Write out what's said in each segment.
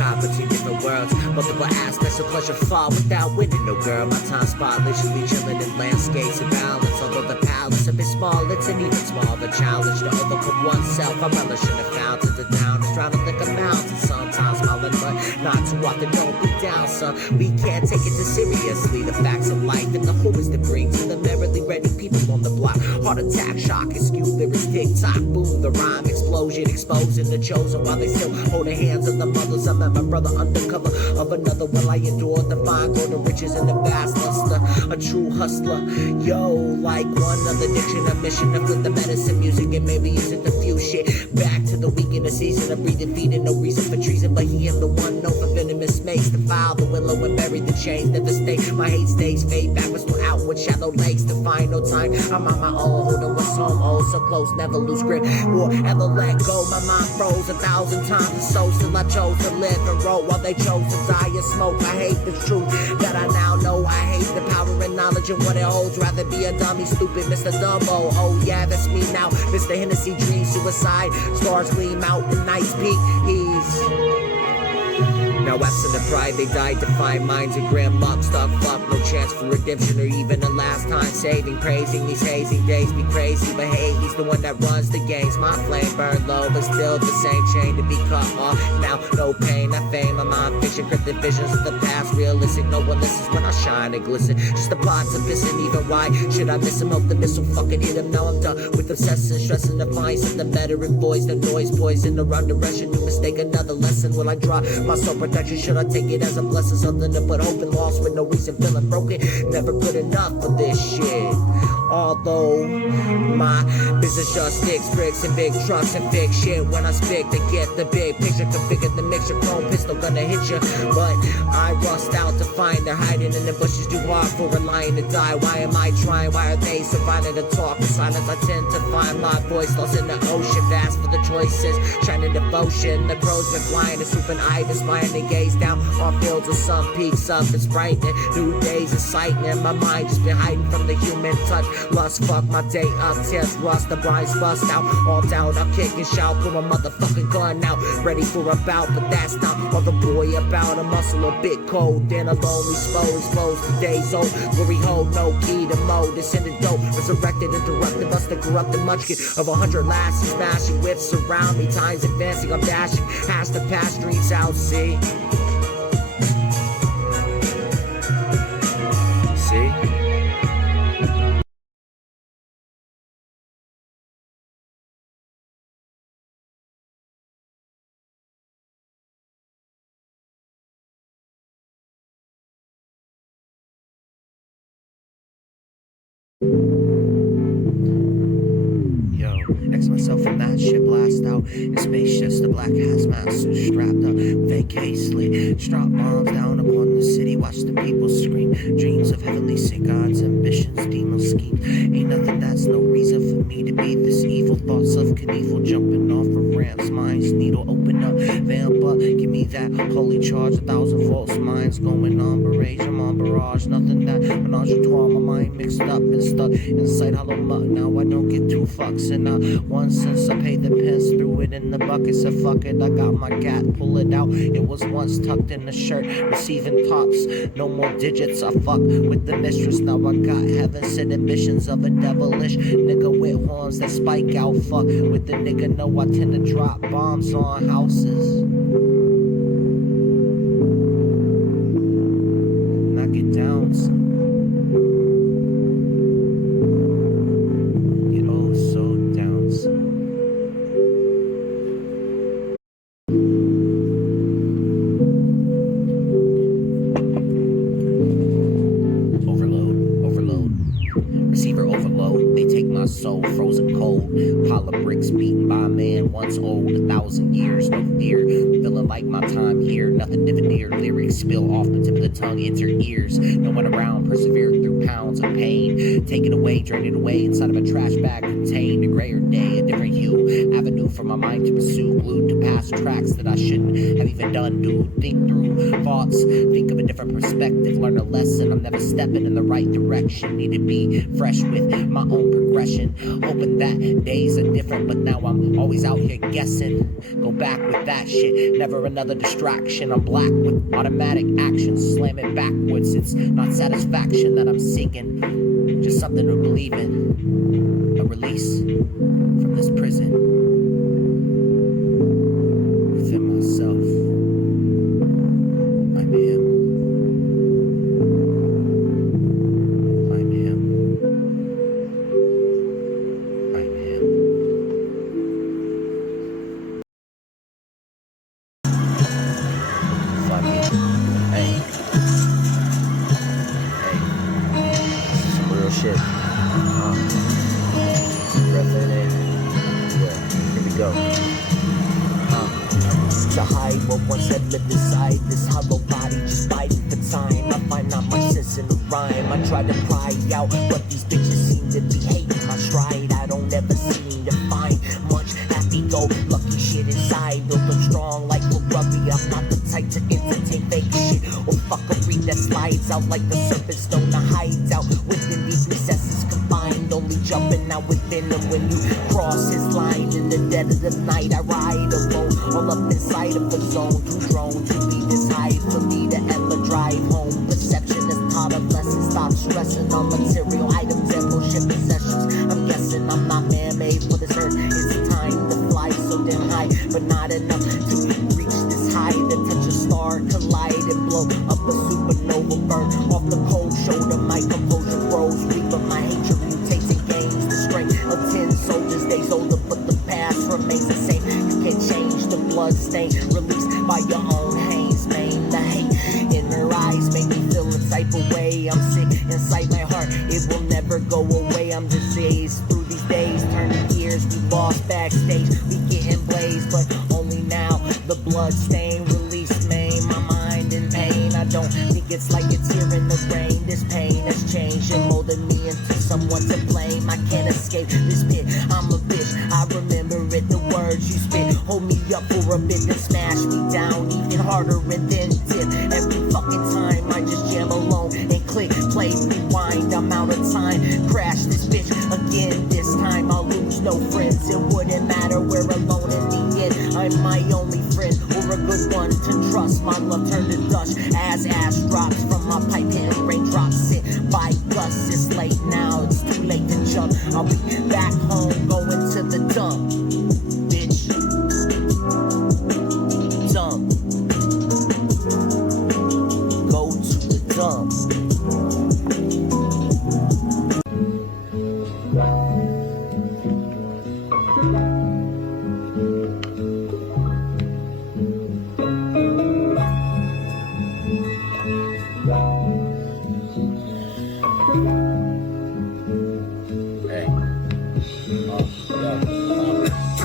caught between different worlds. Multiple aspects of pleasure fall without winning, no girl. My time spot literally chilling in landscapes and balance. Although the palace a bit small, it's an even smaller challenge to overcome oneself. I relish in the fountains of town, it's trying to lick a mountain. Sometimes smiling, but not too often. Don't be down, son. We can't take it too seriously. The facts of life and the horrors that bring to the merrily ready people on the block. Heart attack, shock, askew lyrics, tick tock, boom, the rhyme explosion, exposing the chosen while they still hold the hands of the mothers. I met my brother undercover of another. While I endured the fine gold, the riches and the vast luster. A true hustler, yo, like one other addiction, a mission to flip the medicine music and maybe use it to fuse shit. Back to the week in the season of breathing, feeding, no reason for treason, but he am the one known for venomous mace. To file the willow and bury the chains, devastate. My hate stays fade backwards to outward, shallow lakes to find no time. I'm on my own, holding what's home, oh so close, never lose grip or ever let go. My mind froze 1,000 times, and so still I chose to live and roll while they chose to die and smoke. I hate the truth that I now know. I hate the power and knowledge and what it holds. Rather be a dummy, stupid Mr. Dumbo. Oh yeah, that's me now, Mr. Hennessy, dream suicide. Stars gleam out the night's peak. Now absent of pride, they died to find minds and grim luck. Stuck up, no chance for redemption or even a last time saving. Praising these hazing days be crazy, but hey, he's the one that runs the games. My flame burned low, but still the same chain to be cut off. Now no pain, not fame, my mind fiction, cryptic visions of the past, realistic. No one listens when I shine and glisten. Just the plots of missing, even why should I miss him? Hope the missile fucking hit him. Now I'm done with obsessing, stressing to find something better and voice the noise, poison the run direction. You mistake another lesson. Will I draw my soul protection? Should I take it as a blessing? Something to put hope and lost with no reason, feeling broken. Never good enough for this shit. Although my business just sticks, bricks and big trucks and big shit. When I speak, they get the big picture, configure the mixture, chrome pistol gonna hit you. But I rust out to find they're hiding in the bushes too hard for a lion to die. Why am I trying? Why are they surviving to talk? In silence I tend to find my voice lost in the ocean. Vast for the choices, shining devotion. The crows been flying, the swooping eye, inspiring to gaze down on fields with sun peaks up. It's brightening, new days exciting. My mind just been hiding from the human touch. Lust, fuck my day up, tears rust, the blinds bust out. All down, I'll kick and shout, pull my motherfucking gun out. Ready for a bout, but that's not all the boy about. A muscle a bit cold, then a lonely exposed to days old. Glory hold, no key to mode, it's in the dope. Resurrected, interrupted, must have corrupted munchkin of 100 lasses, smashing whips surround me. Times advancing, I'm dashing, past the past streets out, see. Next to myself from that shit blast out in spaceships, the black hazmat suit strapped up, fake case lit, strap bombs down upon the city, watch the people scream, dreams of heavenly sick gods, ambitions, demon schemes, ain't nothing that's no reason for me to be this evil, thoughts of Knievel jumping off of ramps, minds needle open up, vamp up, give me that holy charge, 1,000 volts, minds going on barrage, I'm on barrage, nothing that menage a trois, my mind mixed up and stuck inside hollow mud, now I don't get two fucks, and one since I paid the pence, threw it in the bucket, said fuck it, I got my gat, pull it out, it was once tucked in the shirt, receiving tops, no more digits, I fuck with the mistress, now I got heaven sent ambitions of a devilish nigga with horns that spike out, fuck with the nigga, no I tend to drop bombs on houses, knock it down son. Soul frozen cold, pile of bricks beaten by a man once old, 1,000 years, no fear, feeling like my time here, nothing divinere, lyrics spill off the tip of the tongue, enter ears, no one around, persevere through pounds of pain, take it away, drain it away, inside of a trash bag contained, a grayer different day, a different hue, avenue for my mind to pursue, glued to past tracks that I shouldn't have even done, dude. Think through thoughts, think of a different perspective, learn a lesson. I'm never stepping in the right direction, need to be fresh with my own progression, hoping that days are different, but now I'm always out here guessing. Go back with that shit, never another distraction. I'm black with automatic action, slam it backwards. It's not satisfaction that I'm seeking, just something to believe in, a release from this prison within myself. I'm him. I'm him. I'm him. Fuck it. Hey. Some real shit. Breath in it. Yeah, here we go. To hide what once had lived inside this hollow body, just biding for time. I find not much sense in the rhyme. I try to pry out, but these bitches seem to be hating my stride. I don't ever seem to find much happy-go-lucky shit inside. Built up strong like a rugby. I'm not the type to entertain fake shit or fuckery that slides out like the serpent stone that hides out within these recesses confined. Only jumping out within him when you cross his line in the dead of the night. I ride alone, all up inside of a zone, too drone to be this high for me to ever drive home. Perception is taught of lessons. Stop stressing on material items and bullshit possessions. I'm guessing I'm not man-made for this earth. It's time to fly so damn high, but not enough to reach this high. Then touch a star, collide and blow up a supernova, burn off the cold shoulder. My composure grows, reaper my hatred mutates and gains the strength of 10 soldiers. Days older, but the past remains the same. You can't change the blood stain released by your own hands, man. The hate in her eyes make me feel a type of way. I'm sick inside my heart, it will never go away. I'm diseased through these days, turning years. We lost backstage, we getting blazed, but only now the blood stain released, man. My mind in pain, I don't think it's like it's here in the rain. This pain has changed and molded me into someone to blame. I can't escape this pit, I'm a bitch, I remember it. The words you spit hold me up for a bit, then smash me down even harder and then dip. Every fucking time I just jam alone and click, play, rewind. I'm out of time, crash this bitch again. This time I'll lose no friends. It wouldn't matter, we're alone in the end. I'm my only friend, or a good one to trust. My love turned to dust as ash drops from my pipe, hitting raindrops hit by gusts. It's late now, it's too late to jump. I'll be back home, going to the dump, bitch. Dump. Go to the dump.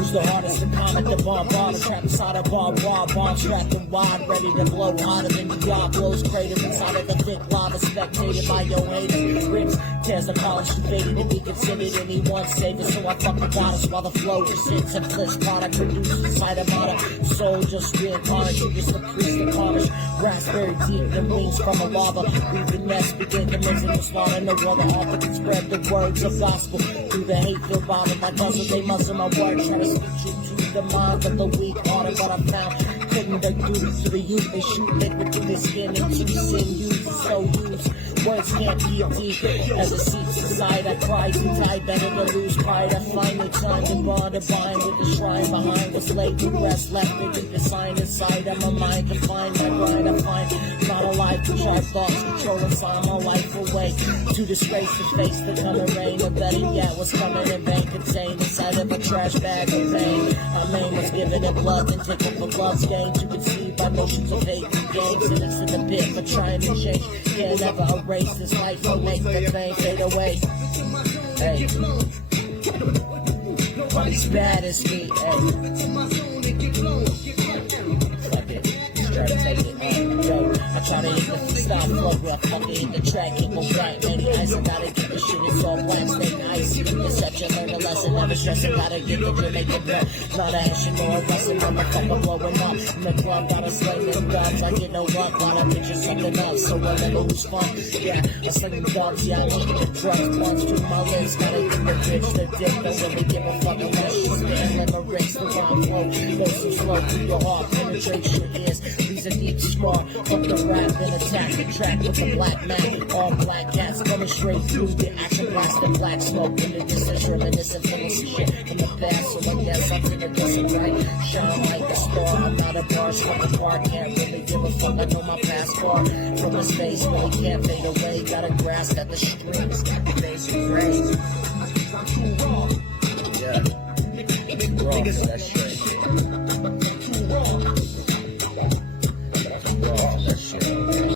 The hardest to comment the bomb, trap inside a bomb strapped and wide, ready to blow hotter than Diablo's crater inside of the thick lava, spectated by your haters. Rips tears the polish, faded to be considered anyone safe. So I fuck the goddess while the flow just sits and flips product produced inside a model. Soul just reincarnate, you just the priest and tarnish. Raspberry deep and wings from a lava. Leave the nest, begin to mix and slaughter. No other author can spread the words of gospel through the hate-filled bottom. My guzzle, they muzzle my words, trying to speak truth to the mind of the weak hearted, but I found couldn't their duty to the youth. They shoot liquid through their skin and two sinews and so used. Words can't be deep as it seeps inside. I cry to die, better to lose pride. I find the time to bond a bind with the shrine behind what's laid to rest. Left to the sign inside. I'm a mind to find my grind. I find not alive to sharp thoughts, control and sign my life away. To disgrace the face to come and rain. Or better yet, what's coming in vain contained inside of a trash bag of pain. My main was given in blood and tickle for blood's gains. You can see by motions of hate and games. And it's in the pit for trying to change. Can't ever erase this life or make the pain fade away. Hey, it's bad as me, hey. Fuck it, just try to take it, hey. Yo, I try to hit the stop flow, I fucking hit the track, it go back, many ice, I gotta get the shit, it's all black, stay nice. Deception, learn a lesson, never stressing, gotta get it to make it better. Not a hashing or a wrestling, motherfucker blowing up. In the club, gotta slay them dubs. I get no what, gotta picture something else. So I never lose fun. Yeah, I sling them dubs, yeah, I look at the drugs. Blunts through my lips, gotta get the bitch, the dick. Don't really give a fuck unless she's spitting limericks. The rhyme flow, go so slow through your heart. Penetration is, these are deep scar. Fuck the rap, then attack the track with the black man. All black cats coming straight through the action blast and black smoke. In the distance, reminiscent from shit from the past. So I guess I'm thinking this is right. Shine like a star, I'm not a bar, smoke a car. Can't really give a fuck, I know my passport. From the space, really can't fade away. Gotta grasp at the strings, the bass is crazy. Yeah, raw for that shit. Too raw for that shit.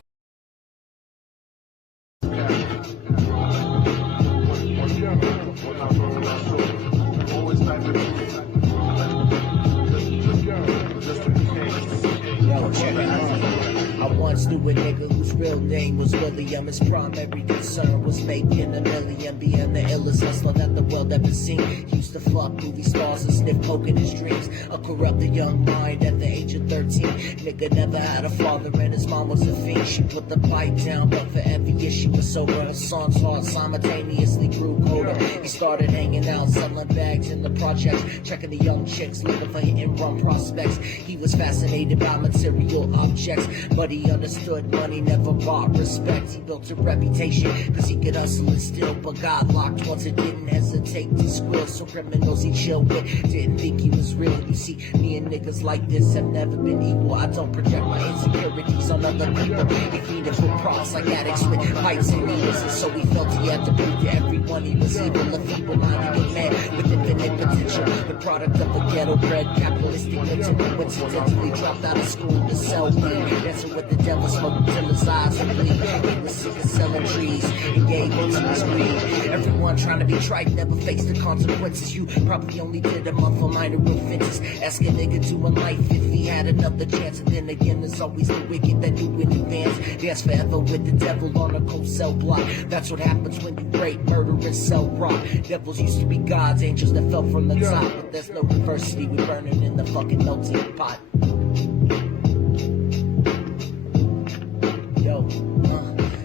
I once knew a nigga whose real name was William. His primary concern was making a million, being the illest hustler that the world ever seen. He used to fuck movie stars and sniff coke in his dreams. A corrupted young mind at the age of 13. Nigga never had a father and his mom was a fiend. She put the pipe down, but for every year she was sober. Her son's heart simultaneously grew colder. He started hanging out, selling bags in the projects, checking the young chicks, looking for hit and run prospects. He was fascinated by material objects, but he understood money never bought respect. He built a reputation cause he could hustle and steal, but got locked once and didn't hesitate to squill. So criminals he chilled with didn't think he was real. You see, me and niggas like this have never been equal. I don't project my insecurities on other people. He feeded for props like addicts with pipes and needles, and so he felt he had to prove to everyone he was evil. A feeble-minded man with infinite potential, the product of a ghetto-bred capitalistic mental, coincidentally dropped out of school to sell weed, dancing with the devil, smoking till his eyes would bleed. He was sick of selling trees and gave into his greed. Everyone trying to be trite never faced the consequences. You probably only did a month for minor offenses. Ask a nigga doing life if he had another chance. And then again, there's always the wicked that do in advance. Dance forever with the devil on a cold cell block. That's what happens when you break, murder, and sell rock. Devils used to be gods, angels that fell from the top. But there's no diversity, we're burning in the fucking melting pot.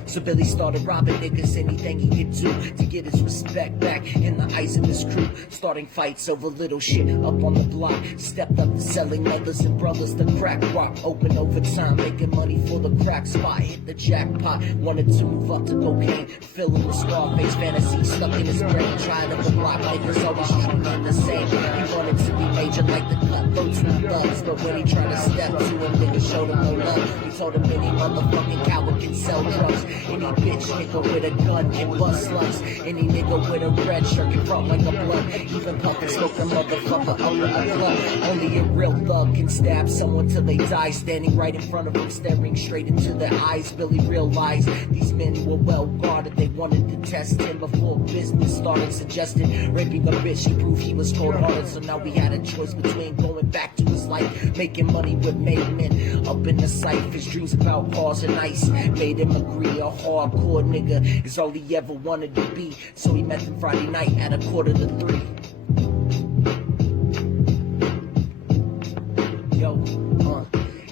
So Billy started robbing niggas, anything he could do to get his respect back in the eyes of his crew. Starting fights over little shit up on the block. Stepped up to selling mothers and brothers to crack rock. Open overtime, making money for the crack spot. Hit the jackpot, wanted to move up to cocaine. Filling the Scarface fantasy stuck in his brain. Trying to block niggas, always treating the same. He wanted to be major like the cutthroats and thugs, but when he tried to step to him, niggas showed him no love. He told him any motherfucking coward can sell drugs. Any bitch nigga with a gun can bust slugs. Any nigga with a red shirt can front like a blood. Even pump and smoke a motherfucker under a glove. Only a real thug can stab someone till they die. Standing right in front of him, staring straight into their eyes. Billy realized these men were well guarded. They wanted to test him before business started. Suggested raping a bitch to prove he was cold-hearted. So now we had a choice between going back to his life, making money with made men up in the sight. His dreams about cars and ice made him agree. A hardcore nigga is all he ever wanted to be. So he met them Friday night at 2:45.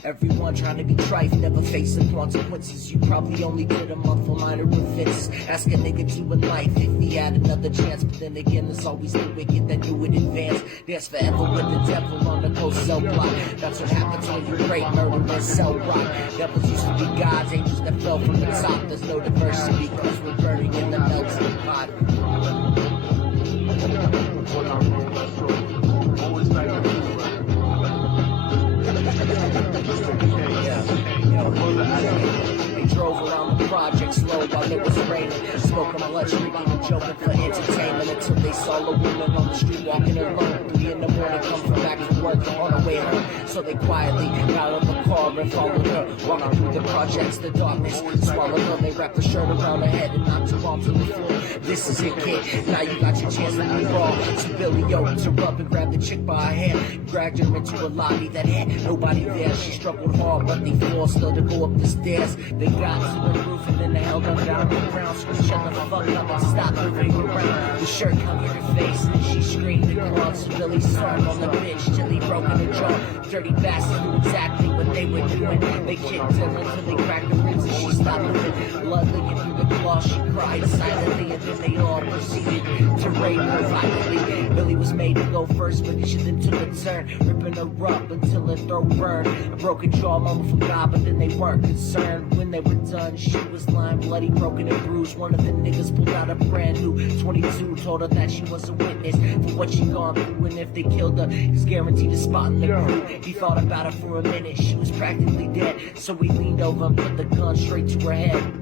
Everyone trying to be trite, never face the consequences. You probably only did a month for minor offenses. Ask a nigga to in life if he had another chance. But then again, there's always the wicked that do it in advance. Dance forever with the devil on the cold cell block. That's what happens when you break, murder, and sell rock. Devils used to be gods, angels that fell from the top. There's no diversity because we're burning in the melting pot. They drove around the project slow while it was raining, smoking a lunch, drinking and joking for entertainment until they saw a woman on the street walking alone. 3 in the morning, come from back from work on her way home. So they quietly got out of the car, car and followed her. Walking through the projects, the darkness swallowed her. They wrapped the shirt around her head and knocked her onto the floor. This is it, kid. Now you got your chance to be raw. So Billy yoked her up and grabbed the chick by her hand, dragged her into a lobby that had nobody there. She struggled hard, but they forced her to go up the stairs. They got to the roof and then they held her down on the ground. She was shut the fuck up and stopped moving around. The shirt covered her face and she screamed and clawed. So Billy swung on the bitch till he broke in her jaw. Dirty bastard knew exactly what they were doing. They kicked her until they cracked her ribs and she stopped moving. Blood leaking through the claw. She cried silently and then they all proceeded to rape her violently. Billy was made to go first, but she then took a turn, ripping her up until her throat burned. A broken jaw, mama forgot, but then they weren't concerned. When they were done, she was lying bloody, broken and bruised. One of the niggas pulled out a brand new 22, told her that she was a witness for what she gone through, and if they killed her, he's guaranteed a spot in the crew. He thought about it for a minute, she was practically dead, so he leaned over and put the gun straight to her head.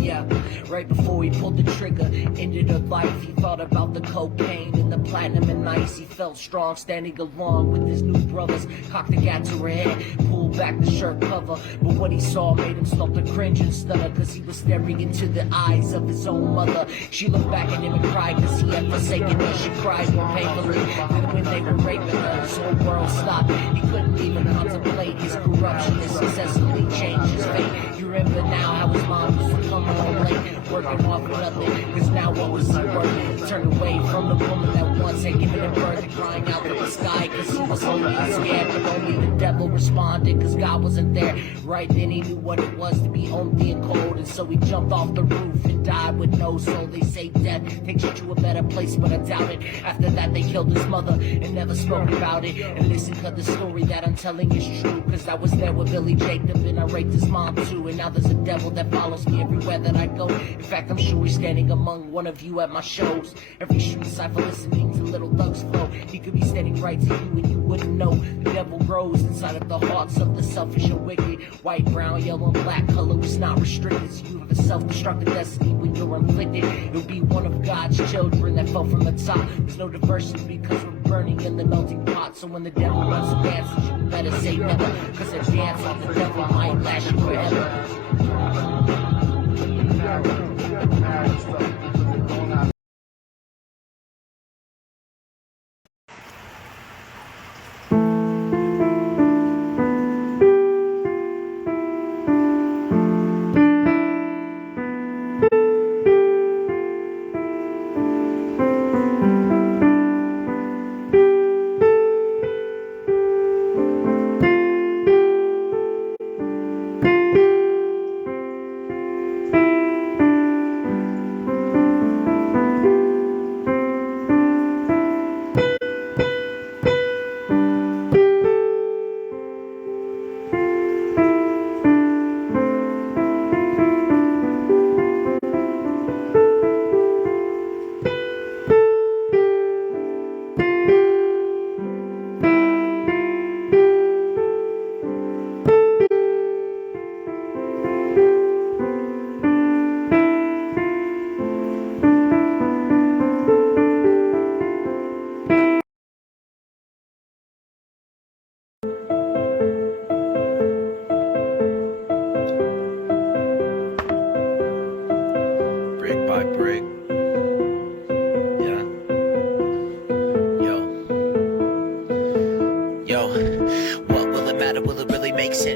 Yeah, right before he pulled the trigger, ended her life. He thought about the cocaine and the platinum and ice. He felt strong standing along with his new brothers. Cocked the gat to her head, pulled back the shirt cover, but what he saw made him stop to cringe and stutter, cause he was staring into the eyes of his own mother. She looked back at him and cried cause he had forsaken her. She cried more painfully than when they were raping her. His whole world stopped. He couldn't even contemplate his corruption and successfully changed his fate. You remember now how his mom used to come home late, working off of nothing, cause now what was he worth? He turned away from the woman that once had given him birth and crying out to the sky cause he was lonely and scared, but only the devil responded cause God wasn't there. Right then he knew what it was to be empty and cold, and so he jumped off the roof and died with no soul. They say death takes you to a better place, but I doubt it. After that they killed his mother and never spoke about it. And listen, cause the story that I'm telling is true, cause I was there with Billy Jacob and I raped his mom too. And now there's a devil that follows me everywhere that I go. In fact, I'm sure he's standing among one of you at my shows. Every street cipher listening to Little Thug's flow. He could be standing right to you and you wouldn't know. The devil grows inside of the hearts of the selfish and wicked. White, brown, yellow, and black color is not restricted. So you have a self-destructive destiny when you're inflicted. You'll be one of God's children that fell from the top. There's no diversity because we're burning in the melting pot. So when the devil runs a dance, you better say never, cause a dance on the devil might last you forever.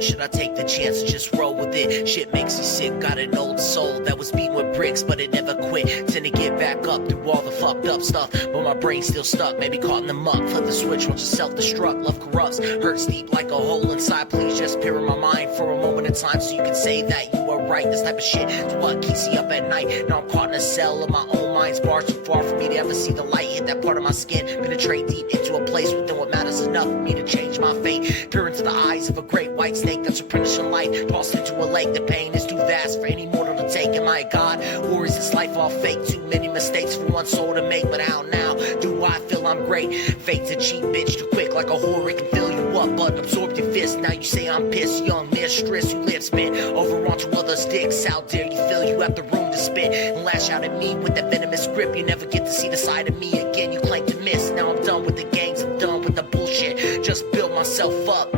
Should I take the chance and just roll with it? Shit makes me sick, got an old soul that was beaten with bricks, but it never quit. Tend to get back up through all the fucked up stuff, but my brain's still stuck, maybe caught in the muck. Flip the switch, once you self-destruct. Love corrupts, hurts deep like a hole inside. Please just peer in my mind for a moment in time so you can say that you were right. This type of shit is what keeps me up at night. Now I'm caught in a cell of my own mind's bar, too far for me to ever see the light hit that part of my skin. Penetrate deep into a place within what matters enough for me to change my fate. Peer into the eyes of a great white snake that's a apprenticing life, tossed into a lake. The pain is too vast for any mortal to take. Am I a god, or is this life all fake? Too many mistakes for one soul to make, but how now do I feel I'm great? Fate's a cheap bitch, too quick like a whore. It can fill you up but absorb your fist. Now you say I'm pissed. Young mistress who lives spin over onto others' dicks. How dare you feel you have the room to spit and lash out at me with that venomous grip? You never get to see the side of me again. You claim to miss. Now I'm done with the gangs, I'm done with the bullshit. Just build myself up.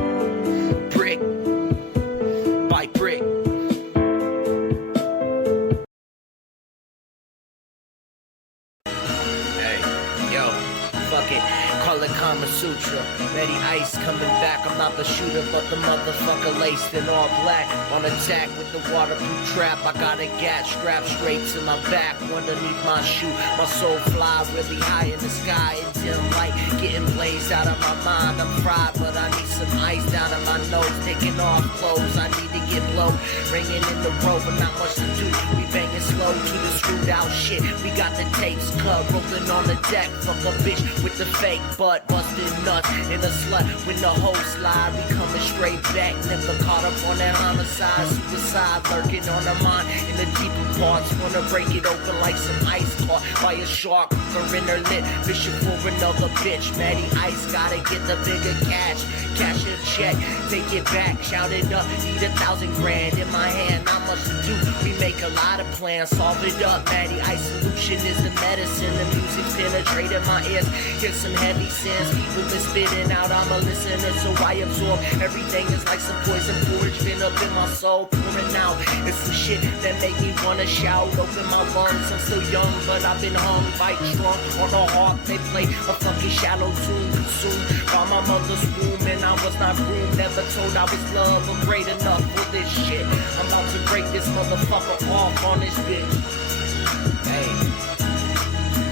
Sutra, Betty Ice coming back. I'm not the shooter, but the motherfucker laced in all black. On attack with the waterproof trap. I got a gat strapped straight to my back. Underneath my shoe, my soul fly really high in the sky. In dim light, getting blazed out of my mind. I'm fried, but I need some ice down in my nose. Taking off clothes, I need to get blown. Ringing in the road, but not much to do. We banging slow to the screwed out shit. We got the tapes cut, rolling on the deck. Fuck a bitch with the fake butt, busted nuts in a slut. When the whole slide, we coming straight back. Never caught up on that homicide, suicide lurking on the mind. In the deeper parts, wanna break it open like some ice caught by a shark. Her in her lip, fishing for another bitch. Maddie Ice gotta get the bigger cash. Cash a check, take it back, shout it up. Need 1,000 grand in my hand, not much to do. We make a lot of plans, solve it up. Maddie Ice solution is the medicine. The music's penetrating my ears. Here's some heavy sins, people been spitting out. I'm a listener, so I absorb. Everything is like some poison porridge, been up in my soul, pouring out. It's some shit that make me wanna shout. Open my lungs, I'm still young, but I've been hung, fight strong. On the heart, they play a fucking shallow tune, consumed by my mother's womb. And I was not groomed, never told I was loved or great enough for this shit. I'm about to break this motherfucker off on this bitch. Hey,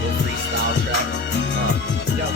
little freestyle track. Yo,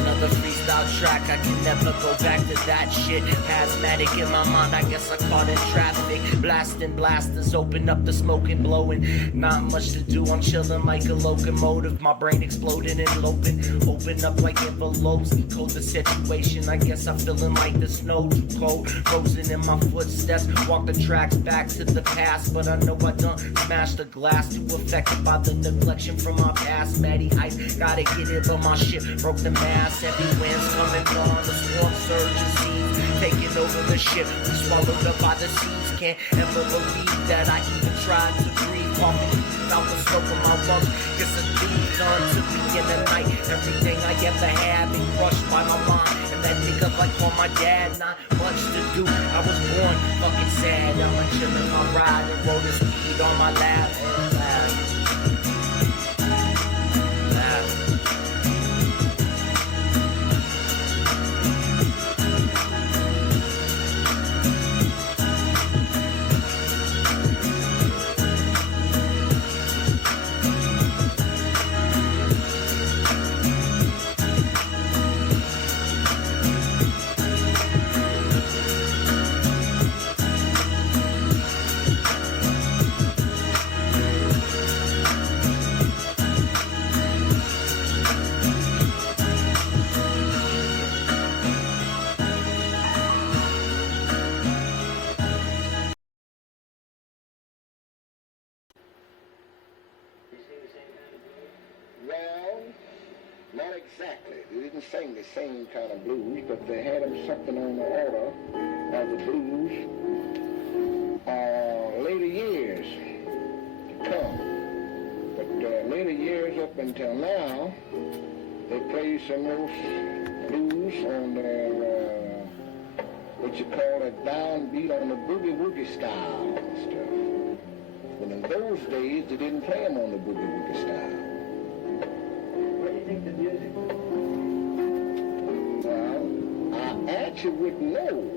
another freestyle track. I can never go back to that shit. Asthmatic in my mind, I guess I caught in traffic. Blasting blasters, open up the smoke and blowing. Not much to do, I'm chilling like a locomotive. My brain exploding and loping. Open up like envelopes, decode the situation. I guess I'm feeling like the snow, too cold. Frozen in my footsteps, walk the tracks back to the past. But I know I done smashed the glass, too affected by the neglection from my past. Maddie Ice, gotta get it, but my shit broke the mass. Heavy winds coming on, the storm surges, seas taking over the ship. We swallowed up by the seas. Can't ever believe that I even tried to breathe. Coughing out the smoke of my lungs. Guess a thief done to me in the night. Everything I ever had been crushed by my mind. And that nigga like on my dad, not much to do. I was born fucking sad. I'm chilling my ride and roll this weed on my lap and laugh. Well, not exactly. They didn't sing the same kind of blues, but they had them something on the order of the blues later years to come. But later years up until now, they play some of those blues on their, what you call a downbeat on the boogie-woogie style and stuff. But in those days, they didn't play them on the boogie-woogie style. What do you think the music? Well, I actually wouldn't know.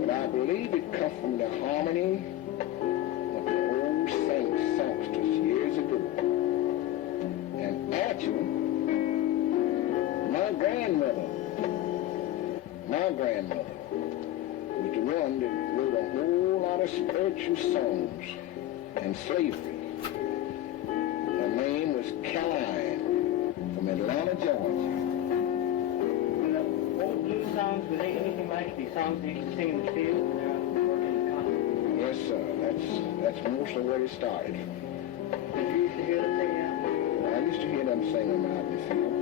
But I believe it comes from the harmony of the old saint songsters years ago. And actually, my grandmother was the one that wrote a whole lot of spiritual songs and slavery. Her name was Caroline from Atlanta, Georgia. Old blues songs, were they anything like the songs they used to sing in the field when they were working in the country? Yes, sir. That's mostly where it started. Did you used to hear them sing out? I used to hear them sing them out in the field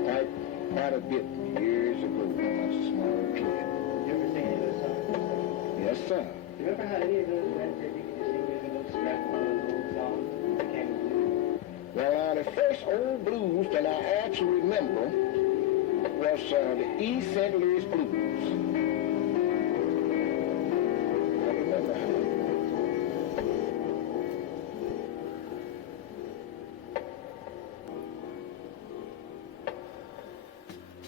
quite a bit years ago when I was a small kid. Did you ever sing any of those songs? Yes, sir. You ever had any of those friends that you could just sing maybe a little scrap of one of those old songs that became a blues? Well, the first old blues that I actually remember was the East St. Louis Blues. I remember how.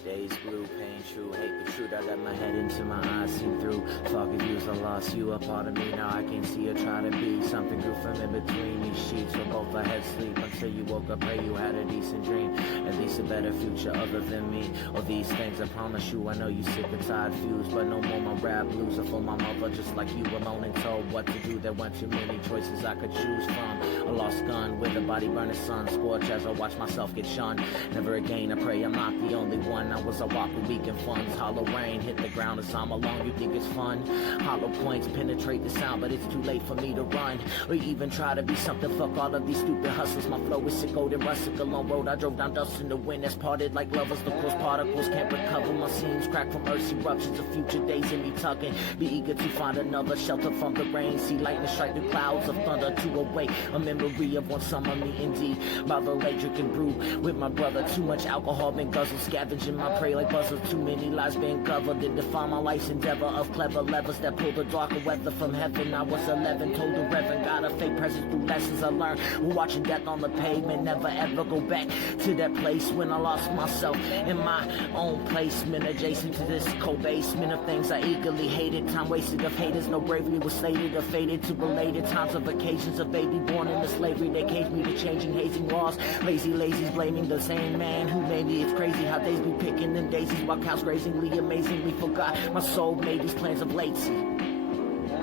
Days blue, pain true, hate the truth. I let my head into my eyes see through. Foggy views, I lost you, a part of me. Now I can't see or try to be. Something grew from in between these sheets. We're both ahead sleep until you woke up. Pray you had a decent dream. At least a better future other than me. All these things I promise you. I know you sick and tired fused, but no more my rap blues are for my mother. Just like you alone and told what to do. There weren't too many choices I could choose from. A lost gun with a body burning sun. Scorch as I watch myself get shunned. Never again I pray I'm not the only one. I was a walker weak in funds. Hollow rain hit the ground as I'm alone. You think it's fun? Hollow points penetrate the sound, but it's too late for me to run or even try to be something. Fuck all of these stupid hustles. My flow is sick, old and rustic. A long road I drove down dust in the wind that's parted like lovers. The course particles can't recover. My seams crack from earth's eruptions of future days in me tucking. Be eager to find another shelter from the rain. See lightning strike the clouds of thunder to awake a memory of one summer me indeed by the lake drinking brew with my brother. Too much alcohol been guzzled, scavenging my prey like buzzers. Too many lies been covered that define my life's endeavor of clever levers that pull the darker weather from heaven. I was 11, told the Reverend got a fake presence through lessons I learned. Watching death on the pavement, never ever go back to that place when I lost myself in my own placement, adjacent to this cold basement of things I eagerly hated. Time wasted of haters, no bravery was slated or fated to related times of occasions. A baby born into slavery, they caged me to changing hazing laws. Lazy's blaming the same man who made me. It's crazy how days be picking them daisies while cows grazingly, amazingly forgot my soul made these plans of latency.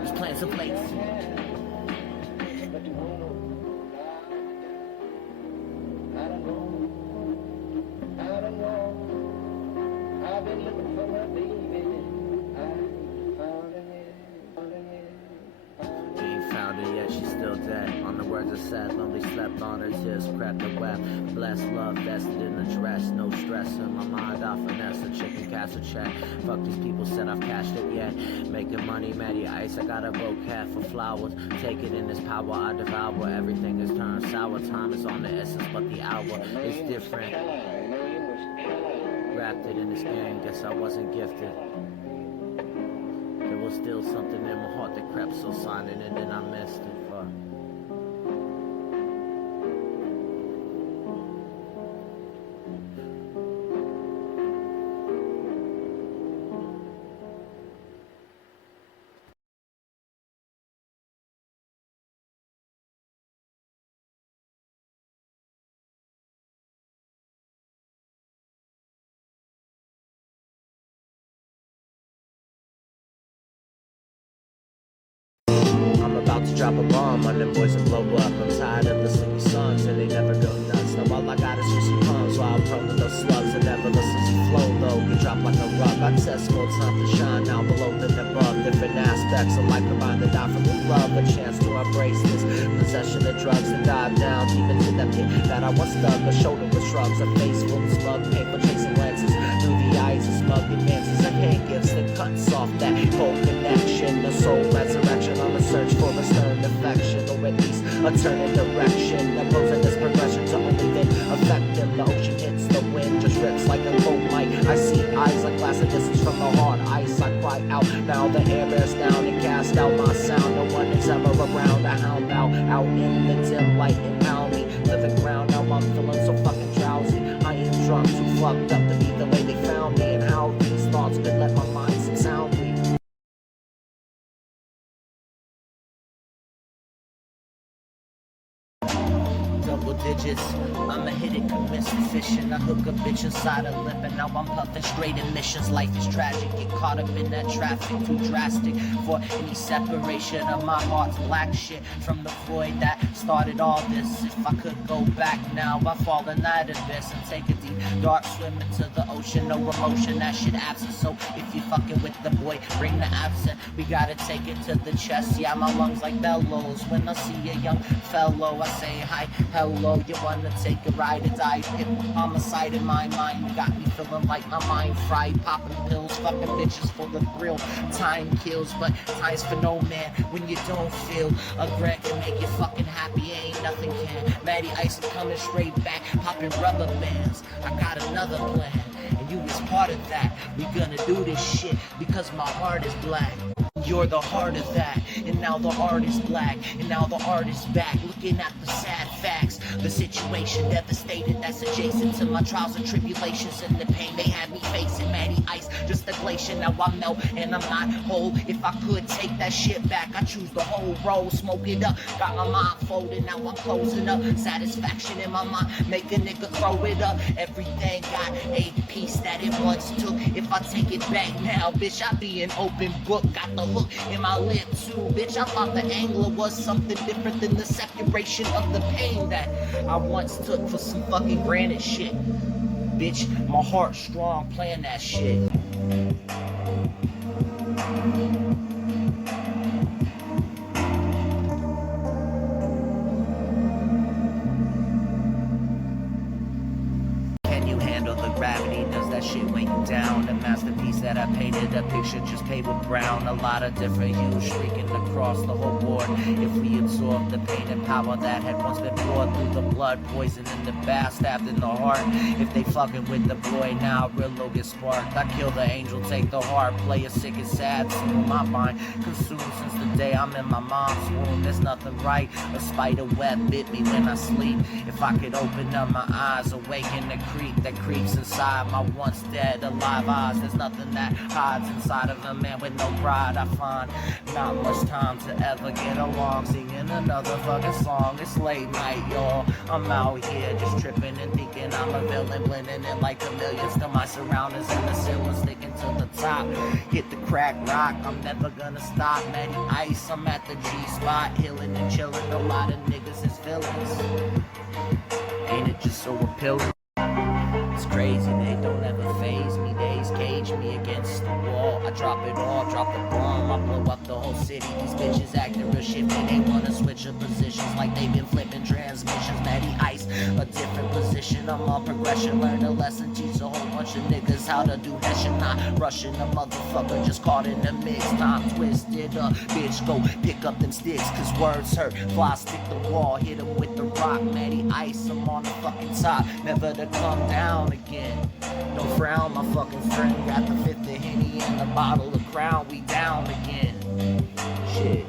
These plans of latency. I've been looking for my baby. I found her. Ain't found her yet, she's still dead. On the words I said, lonely slept on her tears, cracked the web. Blessed love vested in a dress, no stress in my mind. I finesse a chicken castle check. Fuck these people said I've cashed it yet. Making money, Matty Ice. I got a broke cat for flowers. Take it in this power I devour. Everything is turned sour. Time is on the essence, but the hour is different. Wrapped it in this game, guess I wasn't gifted. There was still something in my heart that crept so silent, and then I missed it. Fuck. I'm about to drop a bomb on them boys and blow up. I'm tired of the sleepy songs and they never go nuts. Now all I got is juicy palms while I'm prone to those slugs. And never listen to flow low, get dropped like a rug. I test more time to shine now below than above. Different aspects of life combined to die from the love. A chance to embrace this possession of drugs and dive down deep into that pit that I once dug. A shoulder with shrugs, a face full of smug paper chasing glances through the eyes of smug advances. A hand gives that cuts off that cold connection. A soul resurrection on the search for a stern affection, or at least a turn in direction. Opposing this progression to only then affect them. The ocean hits the wind, just rips like a cold light. I see eyes like glass of distance from the hard ice. I cry out, now the air bears down and cast out my sound. No one is ever around, I hound out in the dim light and pound me. Living ground, now I'm feeling so fucking drowsy. I am drunk, too fucked up to be the way they found me. And how these thoughts could let my mind sit soundly. Double digits, I'ma hit it, commit sufficient. I hook a bitch inside a lip and now I'm puffing straight emissions. Life is tragic, get caught up in that traffic, too drastic for any separation of my heart's black shit from the void that started all this. If I could go back now, I'd fall in that abyss and take a deep dark swim into the ocean. No emotion, that shit absent. So if you fucking with the boy, bring the absent. We gotta take it to the chest. Yeah, my lungs like bellows. When I see a young fellow, I say hi, hello. You wanna take a ride or die? Hit homicide in my mind. You got me feeling like my mind fried. Popping pills, fucking bitches for the thrill. Time kills, but time's for no man. When you don't feel a regret can make you fucking happy, ain't nothing can. Matty Ice is coming straight back, popping rubber bands. I got another plan, and you is part of that. We gonna do this shit because my heart is black. You're the heart of that, and now the art is black, and now the art is back. Looking at the sad facts, The situation devastated, that's adjacent to my trials and tribulations and the pain they had me facing. Matty ice, just a glacier, now I melt and I'm not whole. If I could take that shit back, I choose the whole roll. Smoke it up, got my mind folded, now I'm closing up. Satisfaction in my mind, make a nigga throw it up. Everything got a piece that it once took. If I take it back now, bitch, I be an open book. Got the hook in my lip too, bitch. I thought the angler was something different than the separation of the pain that I once took for some fucking granted shit. Bitch, my heart's strong playing that shit. Gravity, does that shit weigh you down? The masterpiece that I painted, a picture just paid with brown. A lot of different hues streaking across the whole board. If we absorb the pain and power that had once been poured through the blood, poison in the bath, stabbed in the heart. If they fucking with the boy now, real low get sparked. I kill the angel, take the heart, play a sick and sad scene. My mind consumed since the day I'm in my mom's womb. There's nothing right, a spider web bit me when I sleep. If I could open up my eyes, awaken the creep that creeps inside my once dead alive eyes. There's nothing that hides inside of a man with no pride. I find not much time to ever get along, singing another fucking song. It's late night, y'all. I'm out here just tripping and thinking I'm a villain, blending in like chameleons to my surroundings and the ceiling sticking to the top. Hit the crack rock, I'm never gonna stop. Matty ice, I'm at the G-spot, healing and chilling. A lot of niggas is villains. Ain't it just so appealing? It's crazy, they don't ever faze me. Days cage me against the wall. I drop it all, drop the bomb. I blow up the whole city. These bitches acting real shifty. They wanna switch up positions like they've been flipping transmissions. Matty ice, a different position. I'm on progression, learn a lesson. Teach a whole bunch of niggas how to do that shit. Not rushing a motherfucker, just caught in the mix. Time twisted up, bitch, go pick up them sticks. Cause words hurt, fly stick the wall. Hit them with the rock, Matty ice. I'm on the fucking top, never to come down again. Don't frown, my fucking friend. Got the fifth of Henny and the bottle of Crown. We down again. Shit.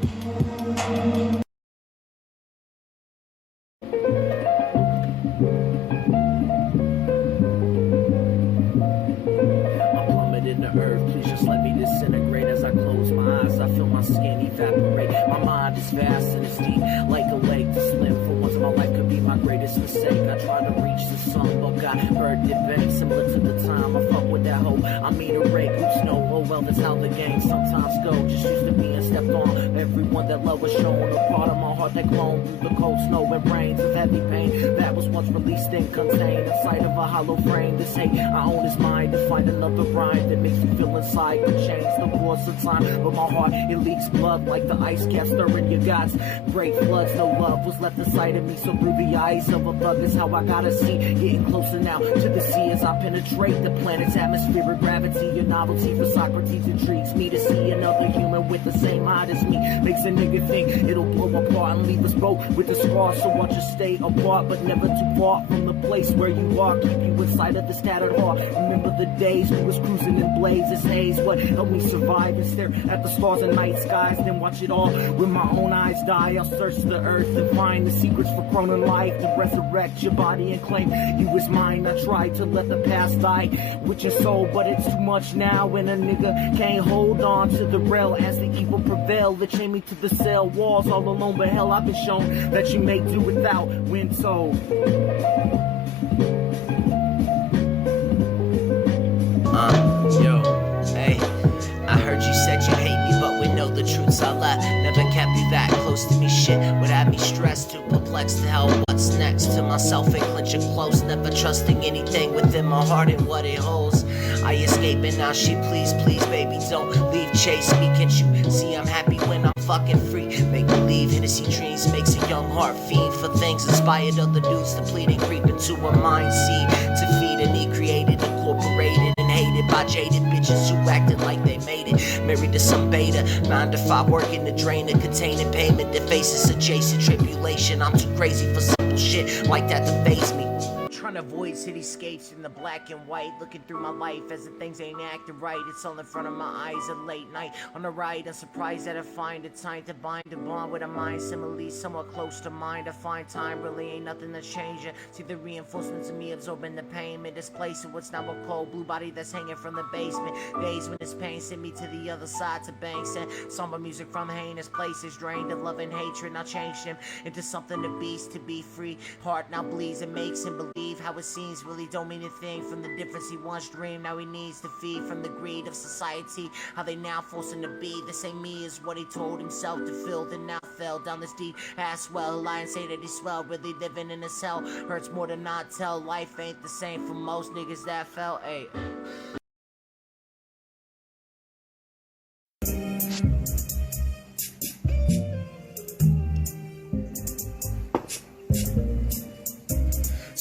I'm plummeting to earth. Please just let me disintegrate as I close my eyes. I feel my skin evaporate. My mind is vast and it's deep, like a lake to swim. For once my life could be my greatest mistake. I try to reach the sun, but got hurt it bent. Similar to the time I fuck with that hoe. I mean a rake, oops no, oh well, that's how the game sometimes go. Just used to being stepped on. Everyone that love was shown. A part of my heart that glowed through the cold snow and rains of heavy pain that was once released and contained inside of a hollow frame. This hate I own is mine to find another rhyme that makes me feel inside the change the course of time. But my heart, it leaks blood like the ice cap stirring your guts. Great floods, no love was left inside of me. So through the eyes of a thug is how I gotta see. Getting closer now to the sea as I penetrate the planet's atmosphere of gravity. Your novelty for Socrates intrigues me. To see another human with the same heart as me makes a nigga think it'll blow apart and leave us both with the scars. So watch us stay apart, but never too far from the place where you are. Keep you inside of the scattered heart. Remember the days we was cruising in blazes haze. What helped me survive and stare at the stars and night skies, then watch it all with my own eyes die. I'll search the earth and find the secrets for crowning life, to resurrect your body and claim you as mine. I tried to let the past die with your soul, but it's too much now, and a nigga can't hold on to the rail as the evil prevail. They chain me to the cell walls all alone, but hell, I've been shown that you may do without when told. Yo, hey, I heard you said you hate me, but we know the truth's I left. Never kept you that close to me, shit would have me stressed, too perplexed to hell what's next. To myself and clench it close, never trusting anything within my heart and what it holds. I escape and now she please, baby, don't leave, chase me. Can't you see I'm happy when I'm fucking free? Make believe Hennessy dreams makes a young heart fiend for things inspired other dudes to plead and creep into a mind seed to feed and he created, incorporated and hated by jaded bitches who acted like they made it. Married to some beta, 9 to 5 working to drain a containing payment that faces adjacent tribulation. I'm too crazy for simple shit like that to faze me. Trying to avoid cityscapes in the black and white. Looking through my life as the things ain't acting right. It's all in front of my eyes at late night. On the right, I'm surprised that I find the time to bind a bond with a mind simile somewhat close to mine. To find time really ain't nothing that's changing. See the reinforcements of me absorbing the pain and displacing what's now a cold blue body that's hanging from the basement. Days when this pain sent me to the other side to banks and somber music from heinous places. Drained of love and hatred, now changed him into something to beast, to be free. Heart now bleeds and makes him believe how it seems really don't mean a thing. From the difference he once dreamed, now he needs to feed from the greed of society. How they now force him to be the same me as what he told himself to feel. Then now fell down this deep ass well. Lie and say that he's swell, really living in a cell. Hurts more than not tell. Life ain't the same for most niggas that fell. Ayy.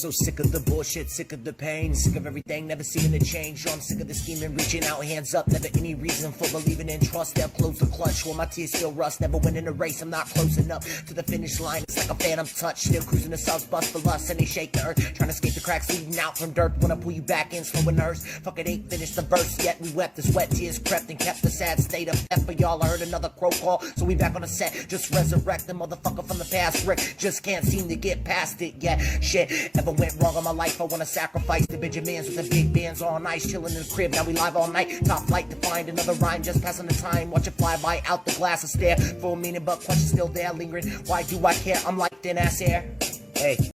So sick of the bullshit, sick of the pain, sick of everything, never seeming to change. Yo, I'm sick of the scheming, reaching out, hands up, never any reason for believing in trust. They'll close the clutch while my tears still rust. Never winning a race, I'm not close enough to the finish line. It's like a phantom touch, still cruising the south, bust for lust, and they shake the earth, trying to escape the cracks leading out from dirt. When I pull you back in, slow and nurse. Fuck it, ain't finished the verse yet. We wept, the sweat tears crept and kept the sad state of death. But y'all, I heard another crow call, so we back on the set. Just resurrect the motherfucker from the past. Rick just can't seem to get past it yet. Shit, ever went wrong in my life? I wanna sacrifice the Benjamins with the big bands all nice, chilling in the crib. Now we live all night, top flight to find another rhyme, just passing the time. Watch it fly by out the glass and stare. Full meaning, but question still there lingering. Why do I care? I'm like thin ass air. Hey.